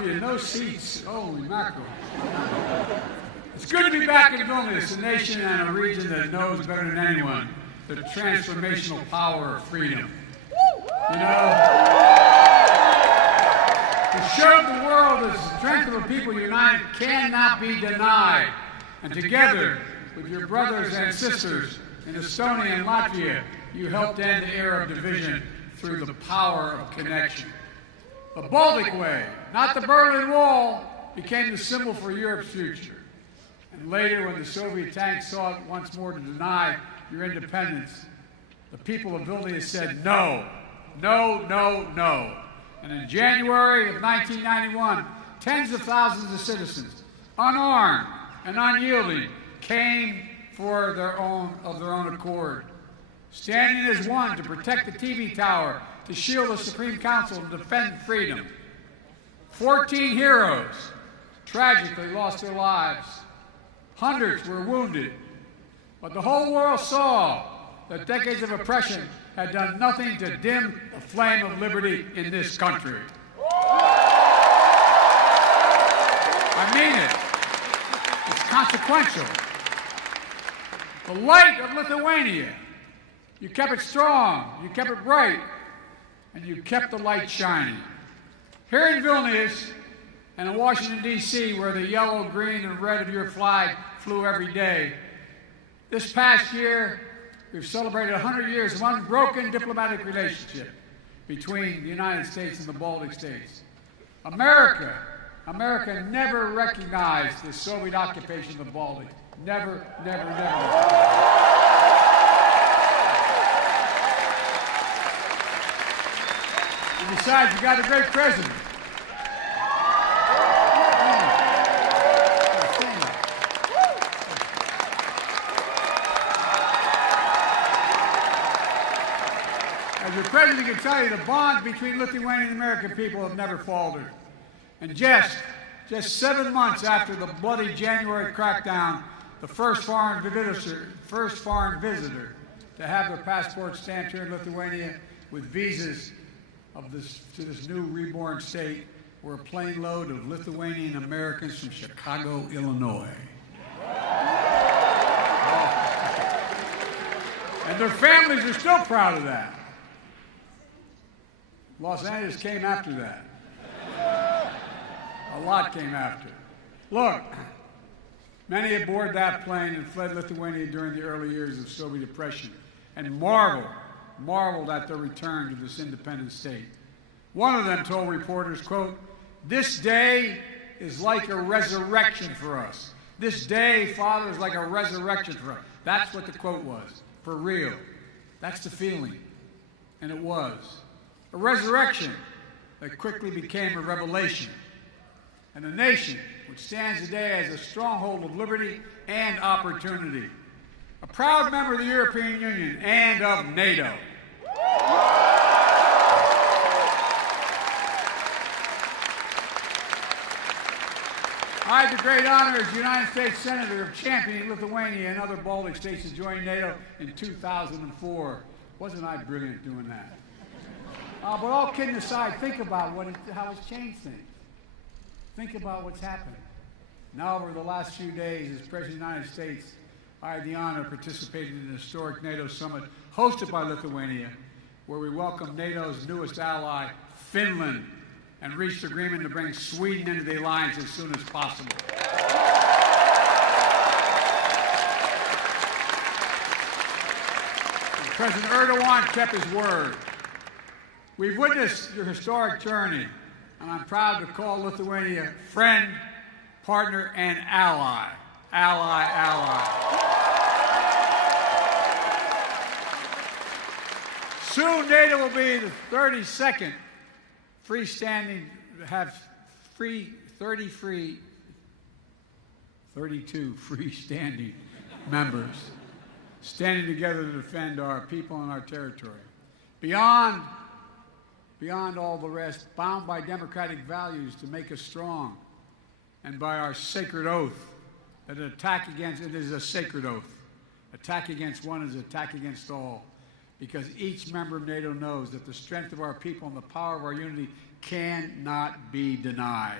of you, no seats. Holy mackerel. It's good to be back in Vilnius, a nation and a region that knows better than anyone the transformational power of freedom. You know, to show the world that the strength of a people united cannot be denied. And together with your brothers and sisters in Estonia and Latvia, you helped end the era of division through the power of connection. The Baltic Way, not the Berlin Wall, became the symbol for Europe's future. And later, when the Soviet tanks sought once more to deny your independence, the people of Vilnius said no, no, no, no. And in January of 1991, tens of thousands of citizens, unarmed and unyielding, came for their own accord, standing as one to protect the TV tower, to shield the Supreme Council, and defend freedom. 14 heroes tragically lost their lives. Hundreds were wounded. But the whole world saw that decades of oppression had done nothing to dim the flame of liberty in this country. I mean it. It's consequential. The light of Lithuania, you kept it strong, you kept it bright, and you kept the light shining. Here in Vilnius and in Washington, D.C., where the yellow, green, and red of your flag flew every day, this past year, we've celebrated 100 years of unbroken diplomatic relationship between the United States and the Baltic states. America never recognized the Soviet occupation of the Baltic. Never, never, never. And besides, you got a great president. As your president can tell you, the bonds between Lithuanian and American people have never faltered. And just 7 months after the bloody January crackdown, the first foreign visitor to have their passport stamped here in Lithuania with visas to this new reborn state were a plane load of Lithuanian Americans from Chicago, Illinois. And their families are still proud of that. Los Angeles came after that. A lot came after. Look, many aboard that plane and fled Lithuania during the early years of Soviet oppression and marveled at their return to this independent state. One of them told reporters, quote, "This day is like a resurrection for us. This day, Father, is like a resurrection for us." That's what the quote was, for real. That's the feeling. And it was. A resurrection that quickly became a revelation. And a nation which stands today as a stronghold of liberty and opportunity. A proud member of the European Union and of NATO. I had the great honor as United States Senator of championing Lithuania and other Baltic states to join NATO in 2004. Wasn't I brilliant doing that? But all kidding aside, think about how it's changed things. Think about what's happened. Now, over the last few days, as President of the United States, I had the honor of participating in the historic NATO summit hosted by Lithuania, where we welcomed NATO's newest ally, Finland, and reached agreement to bring Sweden into the alliance as soon as possible. And President Erdogan kept his word. We've witnessed your historic journey, and I'm proud to call Lithuania friend, partner, and ally. Ally, ally. Soon NATO will be the 32nd freestanding, have 32 freestanding members standing together to defend our people and our territory. Beyond all the rest, bound by democratic values to make us strong, and by our sacred oath that an attack against it is a sacred oath. Attack against one is attack against all, because each member of NATO knows that the strength of our people and the power of our unity cannot be denied.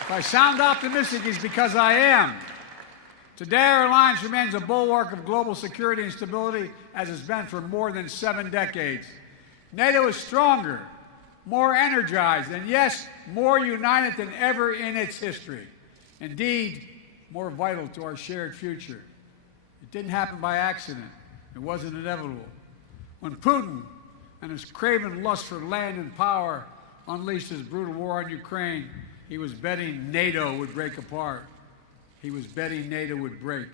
If I sound optimistic, it's because I am. Today, our alliance remains a bulwark of global security and stability, as it's been for more than 7 decades. NATO is stronger, more energized, and yes, more united than ever in its history. Indeed, more vital to our shared future. It didn't happen by accident. It wasn't inevitable. When Putin and his craven lust for land and power unleashed his brutal war on Ukraine, he was betting NATO would break apart. He was betting NATO would break.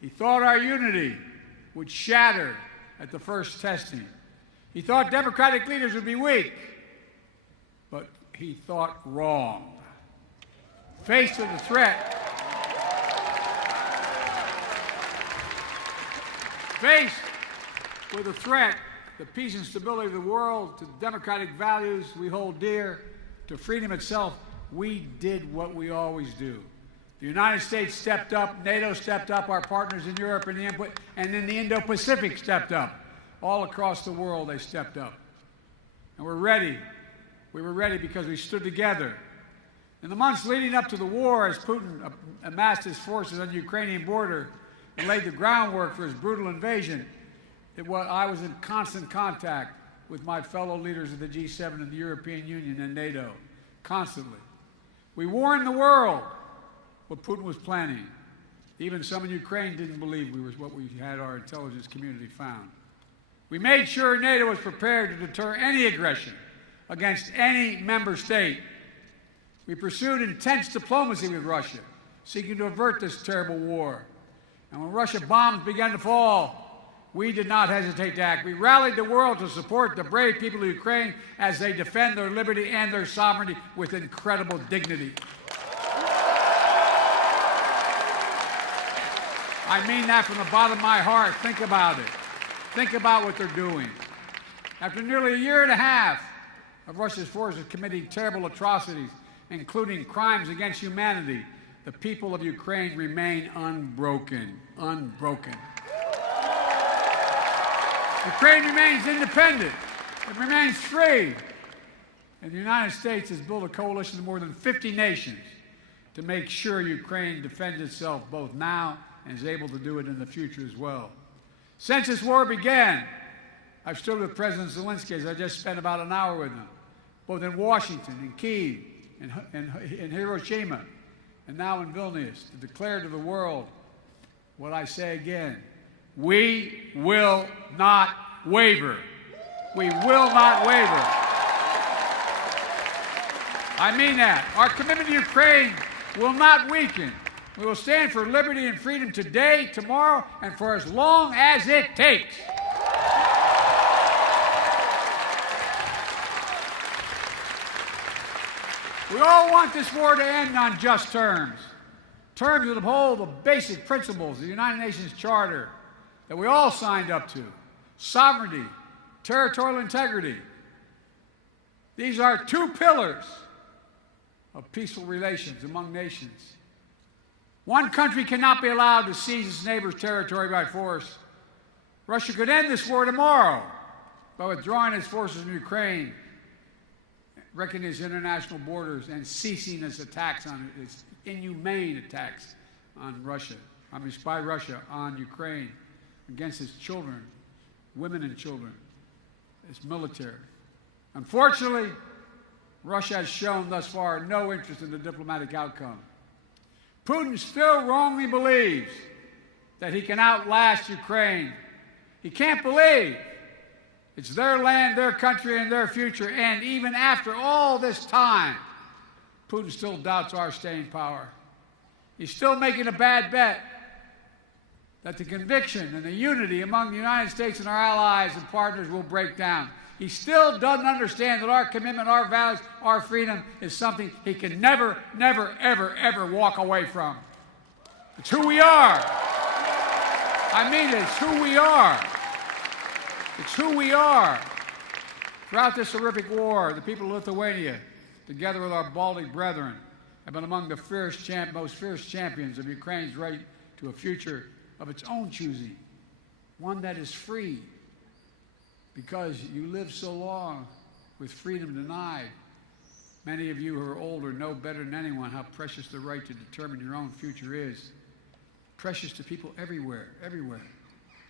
He thought our unity would shatter at the first testing. He thought democratic leaders would be weak, but he thought wrong. Faced with the threat, the peace and stability of the world, to the democratic values we hold dear, to freedom itself, we did what we always do. The United States stepped up, NATO stepped up, our partners in Europe and in the Indo-Pacific stepped up. All across the world they stepped up. And we're ready. We were ready because we stood together. In the months leading up to the war, as Putin amassed his forces on the Ukrainian border and laid the groundwork for his brutal invasion, I was in constant contact with my fellow leaders of the G7 and the European Union and NATO, constantly. We warned the world what Putin was planning. Even some in Ukraine didn't believe what we had our intelligence community found. We made sure NATO was prepared to deter any aggression against any member state. We pursued intense diplomacy with Russia, seeking to avert this terrible war. And when Russian bombs began to fall, we did not hesitate to act. We rallied the world to support the brave people of Ukraine as they defend their liberty and their sovereignty with incredible dignity. I mean that from the bottom of my heart. Think about it. Think about what they're doing. After nearly a year and a half of Russia's forces committing terrible atrocities, including crimes against humanity, the people of Ukraine remain unbroken. Unbroken. Ukraine remains independent. It remains free. And the United States has built a coalition of more than 50 nations to make sure Ukraine defends itself both now and is able to do it in the future as well. Since this war began, I've stood with President Zelensky, as I just spent about an hour with him, both in Washington, in Kyiv, in Hiroshima, and now in Vilnius, to declare to the world what I say again: we will not waver. We will not waver. I mean that. Our commitment to Ukraine will not weaken. We will stand for liberty and freedom today, tomorrow, and for as long as it takes. We all want this war to end on just terms. Terms that uphold the basic principles of the United Nations Charter that we all signed up to: sovereignty, territorial integrity. These are 2 pillars of peaceful relations among nations. One country cannot be allowed to seize its neighbor's territory by force. Russia could end this war tomorrow by withdrawing its forces from Ukraine, wrecking its international borders, and ceasing its attacks on its inhumane attacks on Russia. By Russia on Ukraine, against its children, women and children, its military. Unfortunately, Russia has shown thus far no interest in the diplomatic outcome. Putin still wrongly believes that he can outlast Ukraine. He can't believe it's their land, their country, and their future. And even after all this time, Putin still doubts our staying power. He's still making a bad bet that the conviction and the unity among the United States and our allies and partners will break down. He still doesn't understand that our commitment, our values, our freedom is something he can never, never, ever, ever walk away from. It's who we are. I mean it, it's who we are. It's who we are. Throughout this horrific war, the people of Lithuania, together with our Baltic brethren, have been among the most fierce champions of Ukraine's right to a future of its own choosing, one that is free, because you lived so long with freedom denied. Many of you who are older know better than anyone how precious the right to determine your own future is. Precious to people everywhere, everywhere.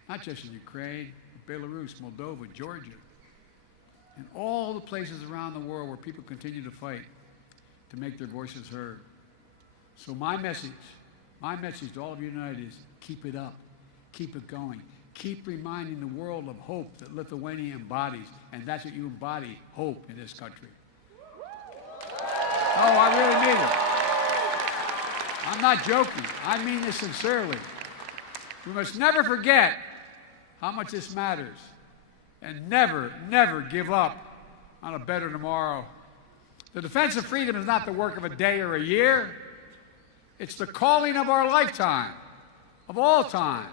Not just in Ukraine, Belarus, Moldova, Georgia, and all the places around the world where people continue to fight to make their voices heard. So my message to all of you tonight is keep it up, keep it going. Keep reminding the world of hope that Lithuania embodies, and that's what you embody, hope in this country. Oh, I really mean it. I'm not joking. I mean this sincerely. We must never forget how much this matters, and never, never give up on a better tomorrow. The defense of freedom is not the work of a day or a year. It's the calling of our lifetime, of all time.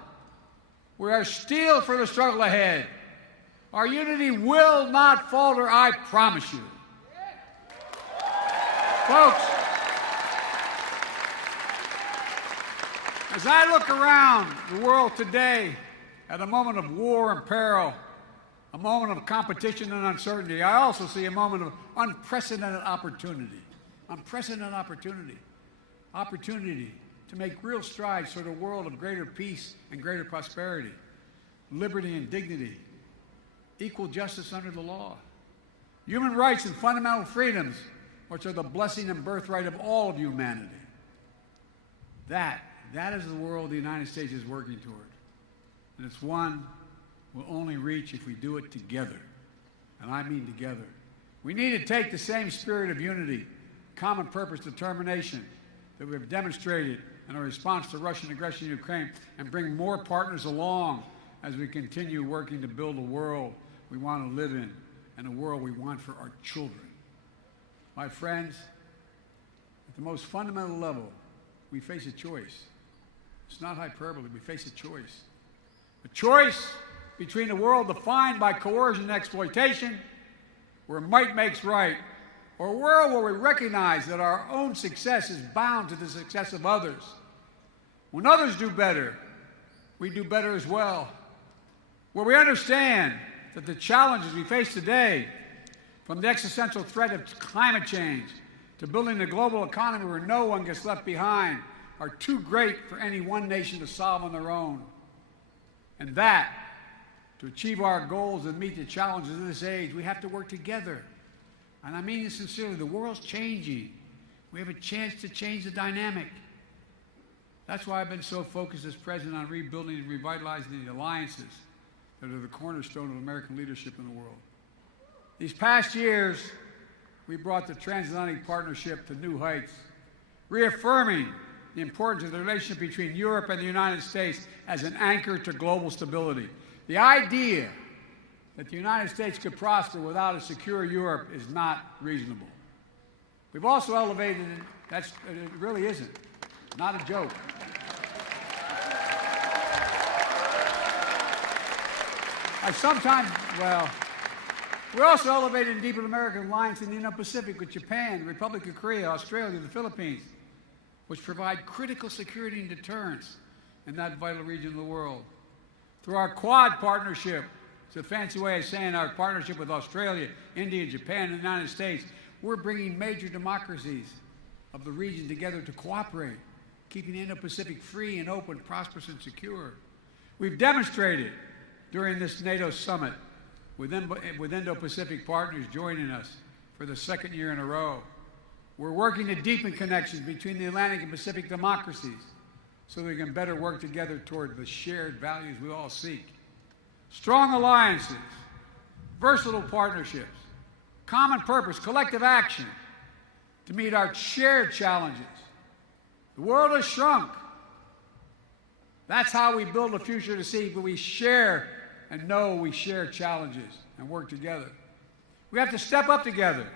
We are steeled for the struggle ahead. Our unity will not falter, I promise you. Folks, as I look around the world today at a moment of war and peril, a moment of competition and uncertainty, I also see a moment of unprecedented opportunity. Unprecedented opportunity. Opportunity to make real strides toward a world of greater peace and greater prosperity, liberty and dignity, equal justice under the law, human rights and fundamental freedoms, which are the blessing and birthright of all of humanity. That is the world the United States is working toward. And it's one we'll only reach if we do it together. And I mean together. We need to take the same spirit of unity, common purpose, determination that we have demonstrated in our response to Russian aggression in Ukraine and bring more partners along as we continue working to build a world we want to live in and a world we want for our children. My friends, at the most fundamental level, we face a choice. It's not hyperbole. We face a choice. A choice between a world defined by coercion and exploitation, where might makes right, or a world where we recognize that our own success is bound to the success of others. When others do better, we do better as well. Where we understand that the challenges we face today, from the existential threat of climate change to building a global economy where no one gets left behind, are too great for any one nation to solve on their own. And that, to achieve our goals and meet the challenges of this age, we have to work together. And I mean this sincerely. The world's changing. We have a chance to change the dynamic. That's why I've been so focused as president on rebuilding and revitalizing the alliances that are the cornerstone of American leadership in the world. These past years, we brought the transatlantic partnership to new heights, reaffirming the importance of the relationship between Europe and the United States as an anchor to global stability. The idea that the United States could prosper without a secure Europe is not reasonable. We've also elevated it, it really isn't, not a joke. We also elevated and deepened American alliance in the Indo-Pacific with Japan, the Republic of Korea, Australia, the Philippines, which provide critical security and deterrence in that vital region of the world. Through our Quad partnership, it's a fancy way of saying our partnership with Australia, India, Japan, and the United States, we're bringing major democracies of the region together to cooperate, keeping the Indo-Pacific free and open, prosperous, and secure. We've demonstrated during this NATO summit, with Indo-Pacific partners joining us for the second year in a row. We're working to deepen connections between the Atlantic and Pacific democracies so that we can better work together toward the shared values we all seek. Strong alliances, versatile partnerships, common purpose, collective action to meet our shared challenges. The world has shrunk. That's how we build a future to see, but we share and know we share challenges and work together. We have to step up together,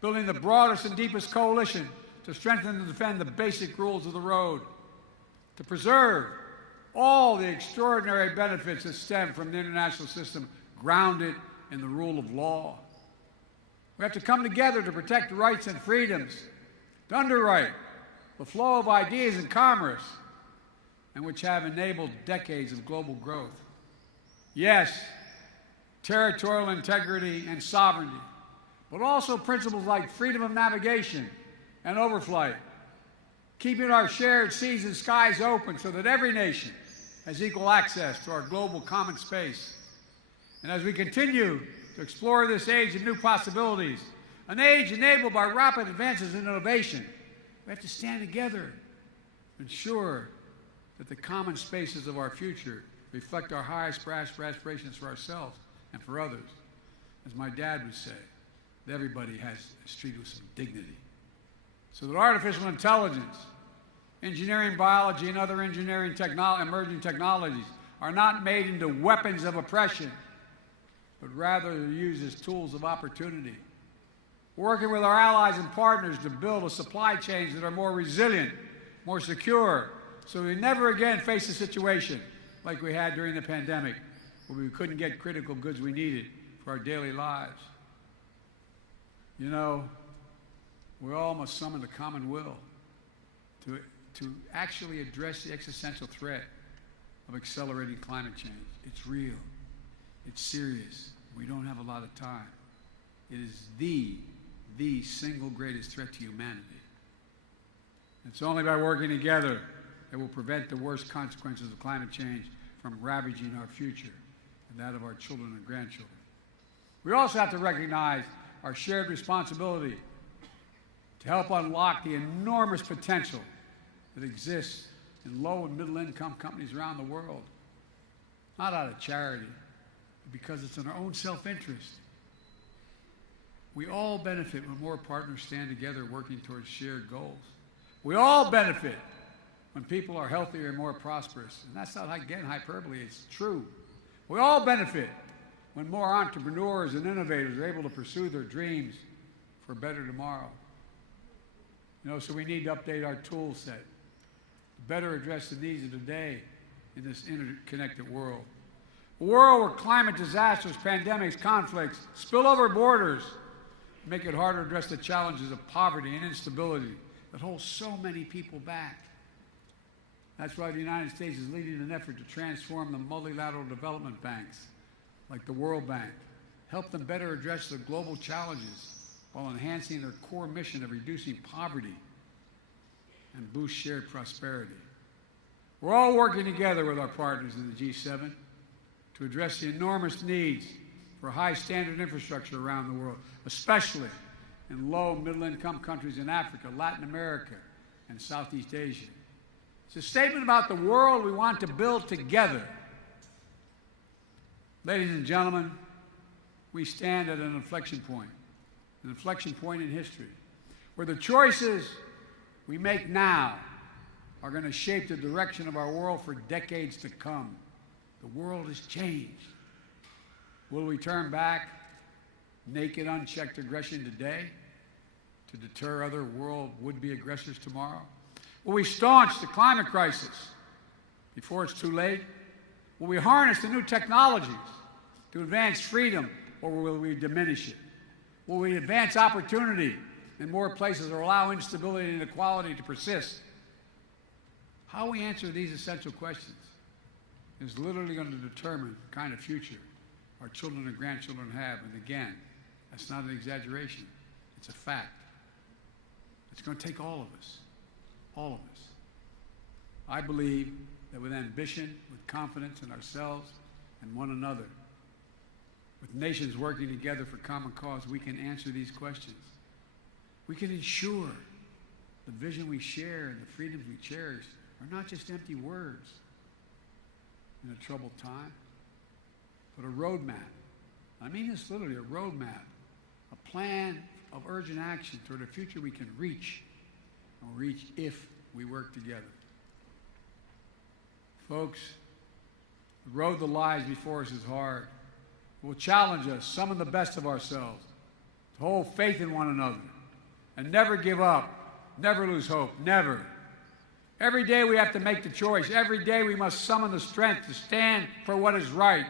building the broadest and deepest coalition to strengthen and defend the basic rules of the road, to preserve all the extraordinary benefits that stem from the international system grounded in the rule of law. We have to come together to protect rights and freedoms, to underwrite the flow of ideas and commerce, and which have enabled decades of global growth. Yes, territorial integrity and sovereignty, but also principles like freedom of navigation and overflight, keeping our shared seas and skies open so that every nation has equal access to our global common space. And as we continue to explore this age of new possibilities, an age enabled by rapid advances in innovation, we have to stand together to ensure that the common spaces of our future reflect our highest aspirations for ourselves and for others. As my dad would say, that everybody is treated with some dignity. So that artificial intelligence, engineering, biology, and other engineering emerging technologies are not made into weapons of oppression, but rather they're used as tools of opportunity. Working with our allies and partners to build a supply chains that are more resilient, more secure, so we never again face a situation like we had during the pandemic, where we couldn't get critical goods we needed for our daily lives. You know, we all must summon the common will to actually address the existential threat of accelerating climate change. It's real. It's serious. We don't have a lot of time. It is the single greatest threat to humanity. It's only by working together that we'll prevent the worst consequences of climate change from ravaging our future and that of our children and grandchildren. We also have to recognize our shared responsibility to help unlock the enormous potential that exists in low and middle income companies around the world, not out of charity, but because it's in our own self-interest. We all benefit when more partners stand together working towards shared goals. We all benefit when people are healthier and more prosperous. And that's not, again, hyperbole, it's true. We all benefit when more entrepreneurs and innovators are able to pursue their dreams for a better tomorrow. You know, so we need to update our tool set to better address the needs of today in this interconnected world. A world where climate disasters, pandemics, conflicts spill over borders, make it harder to address the challenges of poverty and instability that hold so many people back. That's why the United States is leading an effort to transform the multilateral development banks, like the World Bank, help them better address their global challenges while enhancing their core mission of reducing poverty and boost shared prosperity. We're all working together with our partners in the G7 to address the enormous needs for high standard infrastructure around the world, especially in low and middle income countries in Africa, Latin America, and Southeast Asia. It's a statement about the world we want to build together. Ladies and gentlemen, we stand at an inflection point in history, where the choices we make now are going to shape the direction of our world for decades to come. The world has changed. Will we turn back naked, unchecked aggression today to deter other world would-be aggressors tomorrow? Will we staunch the climate crisis before it's too late? Will we harness the new technologies to advance freedom, or will we diminish it? Will we advance opportunity in more places or allow instability and inequality to persist? How we answer these essential questions is literally going to determine the kind of future our children and grandchildren have. And again, that's not an exaggeration. It's a fact. It's going to take all of us. All of us. I believe that with ambition, with confidence in ourselves and one another, with nations working together for common cause, we can answer these questions. We can ensure the vision we share and the freedoms we cherish are not just empty words in a troubled time, but a roadmap. I mean this literally, a roadmap, a plan of urgent action toward a future we can reach, and we'll reach if we work together. Folks, the road that lies before us is hard. It will challenge us, summon the best of ourselves, to hold faith in one another, and never give up, never lose hope, never. Every day we have to make the choice. Every day we must summon the strength to stand for what is right,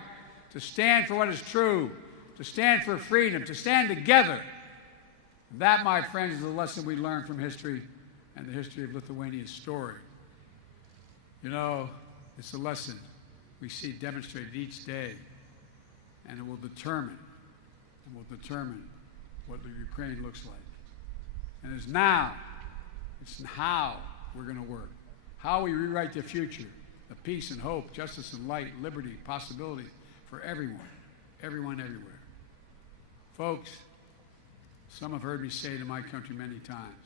to stand for what is true, to stand for freedom, to stand together. That, my friends, is the lesson we learn from history and the history of Lithuania's story. You know, it's a lesson we see demonstrated each day and it will determine what the Ukraine looks like. And it's how we're going to work. How we rewrite the future, the peace and hope, justice and light, liberty, possibility for everyone, everywhere. Folks, some have heard me say to my country many times,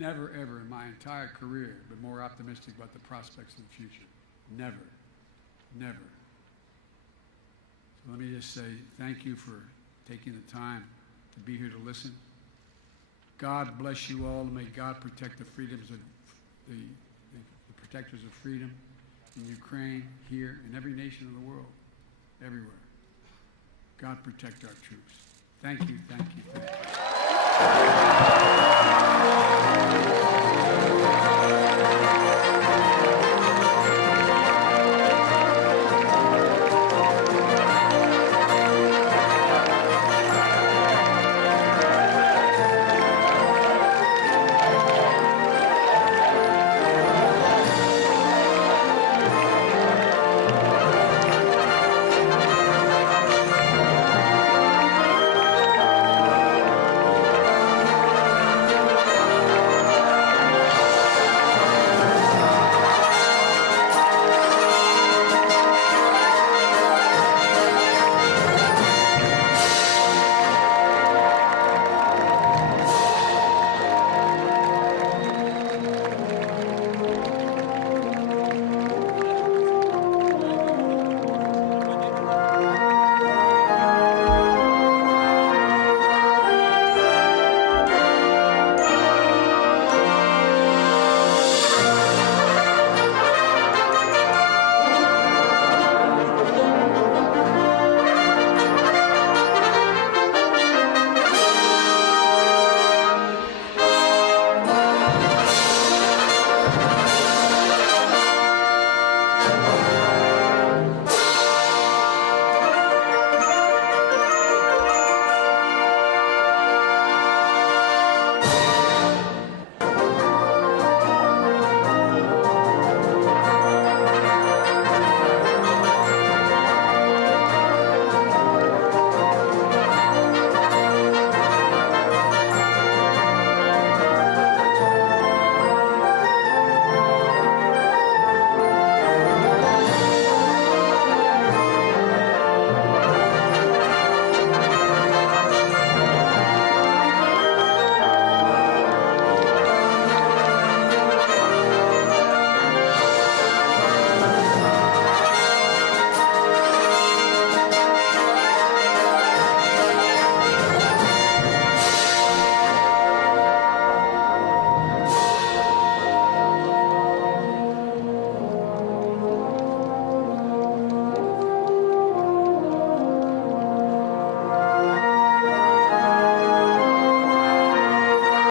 never ever in my entire career been more optimistic about the prospects of the future. Never. So let me just say thank you for taking the time to be here to listen. God bless you all, and may God protect the freedoms of the protectors of freedom in Ukraine, here, in every nation of the world, everywhere. God protect our troops. Thank you.